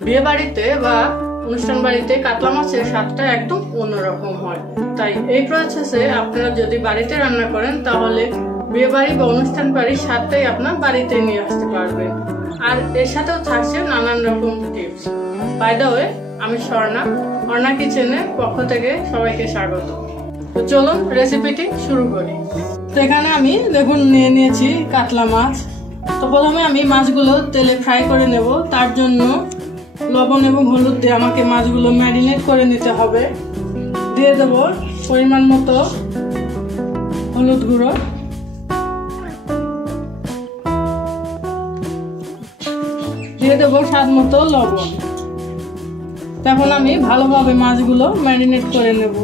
বিয়ে বাড়িতে বা অনুষ্ঠান বাড়িতে কাতলা মাছের স্বাদটা একদম অন্যরকম হয়। তাই এই প্রসেসে আপনারা যদি বাড়িতে রান্না করেন তাহলে বিয়ে বাড়ি বা অনুষ্ঠান বাড়ির স্বাদটাই আপনার বাড়িতে নিয়ে আসতে পারবেন। আর এর সাথেও থাকছে নানান রকম টিপস। বাই দ্য ওয়ে, আমি স্বর্ণা কিচেনের পক্ষ থেকে সবাইকে স্বাগত। তো চলুন রেসিপিটি শুরু করি। তো এখানে আমি দেখুন নিয়ে নিয়েছি কাতলা মাছ। তো প্রথমে আমি মাছগুলো তেলে ফ্রাই করে নেব। তার জন্য লবণ এবং হলুদ দিয়ে আমাকে মাছগুলো ম্যারিনেট করে নিতে হবে। দিয়ে দেব পরিমাণ মতো হলুদ গুঁড়ো, দিয়ে দেব স্বাদ মতো লবণ। তখন আমি ভালোভাবে মাছগুলো ম্যারিনেট করে নেব।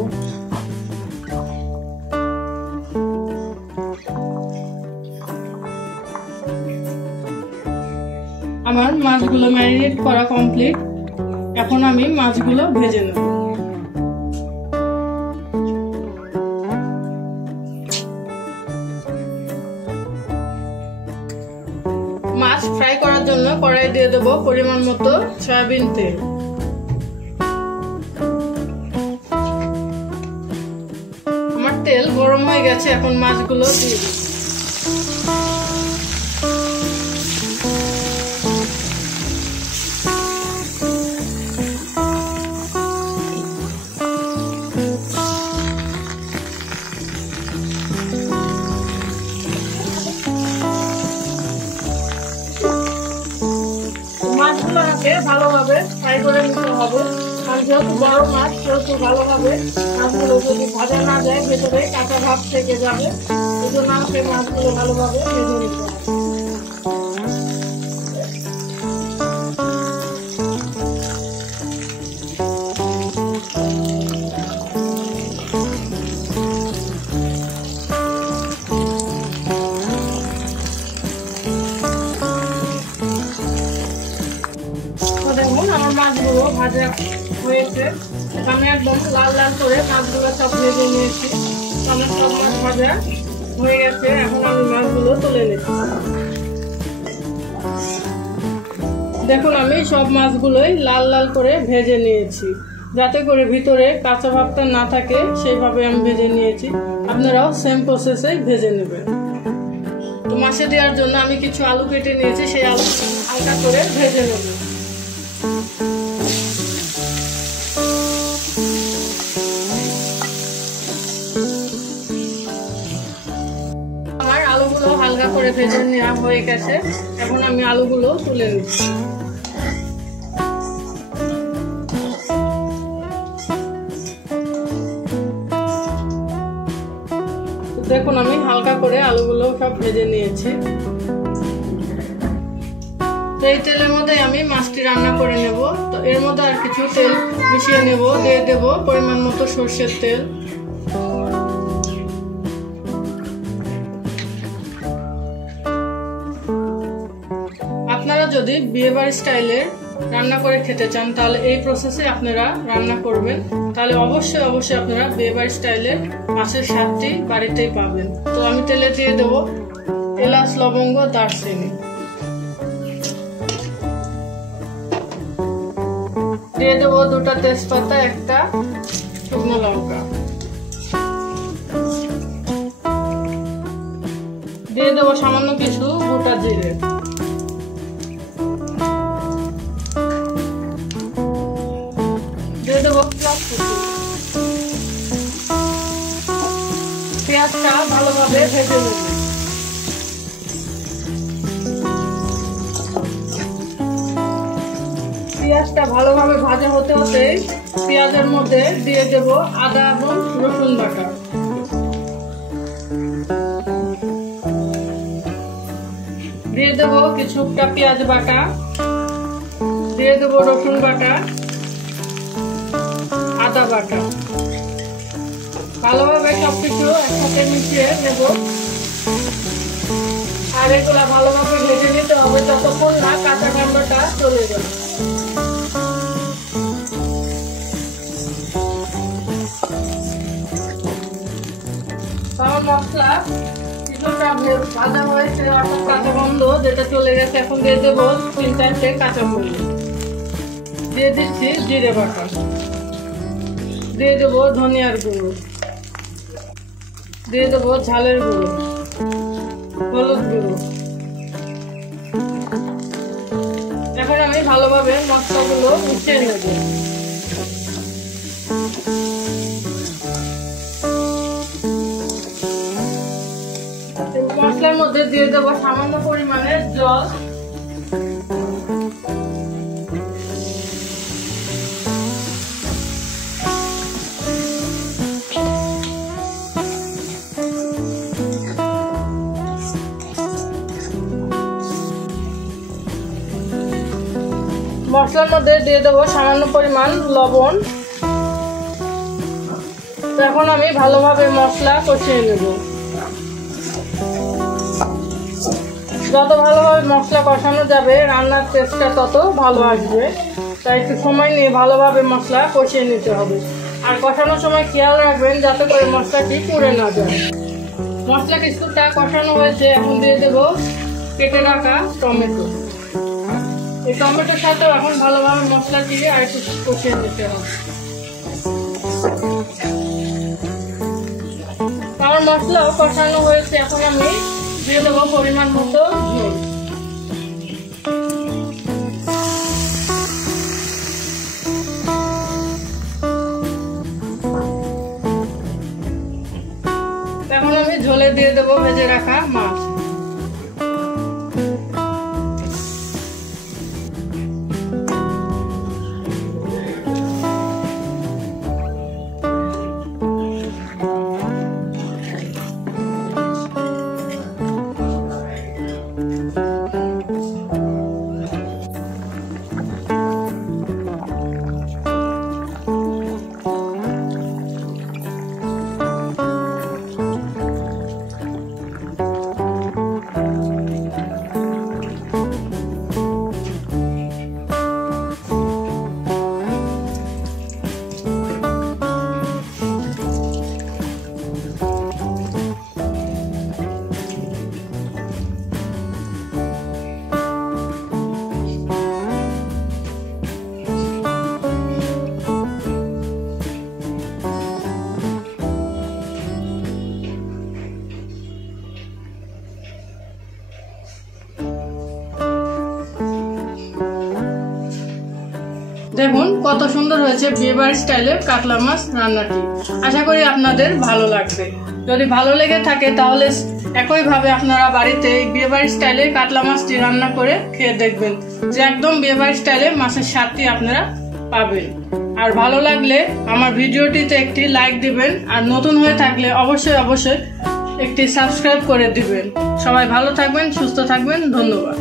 আমার মাছগুলো ম্যারিনেট করা কমপ্লিট। এখন আমি মাছগুলো ভেজে নেব। মাছ ফ্রাই করার জন্য কড়াই দিয়ে দেব পরিমাণ মতো সয়াবিন তেল। আমার তেল গরম হয়ে গেছে, এখন মাছগুলো দিয়ে দিই। মাছগুলোকে ভালোভাবে ফ্রাই করে নিতে হবে। আর যেহেতু বড় মাছ সেহেতু ভালোভাবে মাছগুলো যদি ভাজা না যায় ভেতরে কাঁচা ভাব থেকে যাবে। এই জন্য আমাকে মাছগুলো ভালোভাবে ভেজে নিতে হবে। দেখুন আমার মাছগুলো ভাজা হয়েছে। এখানে একদম লাল লাল করে মাছগুলো সব ভেজে নিয়েছি। আমার সব মাছ ভাজা হয়ে গেছে। এখন আমি মাছগুলো তুলে নিচ্ছি। দেখুন আমি সব মাছগুলোই লাল লাল করে ভেজে নিয়েছি, যাতে করে ভিতরে কাঁচা ভাবটা না থাকে সেইভাবে আমি ভেজে নিয়েছি। আপনারাও সেম প্রসেসে ভেজে নেবেন। তো মাছে দেওয়ার জন্য আমি কিছু আলু কেটে নিয়েছি, সেই আলু হালকা করে ভেজে নেব। আমার আলুগুলো হালকা করে ভেজে নেওয়া হয়ে গেছে। এখন আমি আলুগুলো তুলে নিচ্ছি। দেখুন আমি হালকা করে আলুগুলো সব ভেজে নিয়েছি। তো এই তেলের মধ্যে আমি মাছটি রান্না করে নেব। তো এর মধ্যে আর কিছু তেল মিশিয়ে নেব। দিয়ে দেব পরিমাণ মতো সরষের তেল। আপনারা যদি বিয়েবাড়ি স্টাইলে রান্না করে খেতে চান তাহলে এই প্রসেসে আপনারা রান্না করবেন। তাহলে অবশ্যই আপনারা বিয়েবাড়ি স্টাইলে মাছের স্বাদটি বাড়িতেই পাবেন। তো আমি তেলে দিয়ে দেব এলাচ, লবঙ্গ, দারচিনি। দিয়ে দেবো 2টা তেজপাতা, 1টা শুকনো লঙ্কা। দিয়ে দেবো সামান্য কিছু গোটা জিরে। দিয়ে দেবো পেঁয়াজ কুচি। পেঁয়াজটা ভালোভাবে ভেজে নেব। পেঁয়াজটা ভালোভাবে ভাজা হতে হতে পেঁয়াজের মধ্যে দিয়ে দেব আদা এবং রসুন বাটা। দিয়ে দেব কিছুটা পেঁয়াজ বাটা। দিয়ে দেব রসুন বাটা, আদা বাটা। ভালোভাবে সবকিছু একসাথে মিশিয়ে নেব। আর এগুলা ভালোভাবে ভেজে নিতে হবে যতক্ষণ না কাঁচা গন্ধটা চলে যাবে। মশলা কিছুটা ভাজা হয়েছে, কাঁচা গন্ধ যেটা চলে গেছে। এখন দিয়ে দেবো 3-4টে কাঁচামরিচ। দিয়ে দিচ্ছি জিরে বাটা, দিয়ে দেবো ধনিয়ার গুঁড়ো, দিয়ে দেবো ঝালের গুঁড়ো, হলুদ গুঁড়ো। এখন আমি ভালোভাবে মশলাগুলো মিশিয়ে নেব। মশলার মধ্যে দিয়ে দেবো সামান্য পরিমাণের জল, মশলার মধ্যে দিয়ে দেবো সামান্য পরিমাণ লবণ। এখন আমি ভালোভাবে মশলা কষিয়ে নেব। যত ভালোভাবে মশলা কষানো যাবে রান্নার টেস্টটা তত ভালো আসবে, তাই একটু সময় নিয়ে ভালোভাবে মশলা কষিয়ে নিতে হবে। আর কষানোর সময় খেয়াল রাখবেন যাতে করে মশলাটি পুড়ে না যায়। মশলা কিছুটা কষানো হয়েছে, এখন দিয়ে দেবো কেটে রাখা টমেটো। এই টমেটোর সাথে এখন ভালোভাবে মশলা দিয়ে আর একটু কষিয়ে নিতে হবে। আমার মশলাও কষানো হয়েছে, এখন আমি দিয়ে দেবো পরিমাণ মতো ঝোল। এখন আমি ঝোলে দিয়ে দেবো ভেজে রাখা মাছ। দেখুন কত সুন্দর হয়েছে বিয়েবাড়ির স্টাইলের কাতলা মাছ রান্নাটি। আশা করি আপনাদের ভালো লাগবে। যদি ভালো লেগে থাকে তাহলে একইভাবে আপনারা বাড়িতে বিয়েবাড়ির স্টাইলের কাতলা মাছটি রান্না করে খেয়ে দেখবেন, যে একদম বিয়েবাড়ির স্টাইলে মাছের স্বাদটি আপনারা পাবেন। আর ভালো লাগলে আমার ভিডিওটিতে একটি লাইক দিবেন, আর নতুন হয়ে থাকলে অবশ্যই একটি সাবস্ক্রাইব করে দিবেন। সবাই ভালো থাকবেন, সুস্থ থাকবেন, ধন্যবাদ।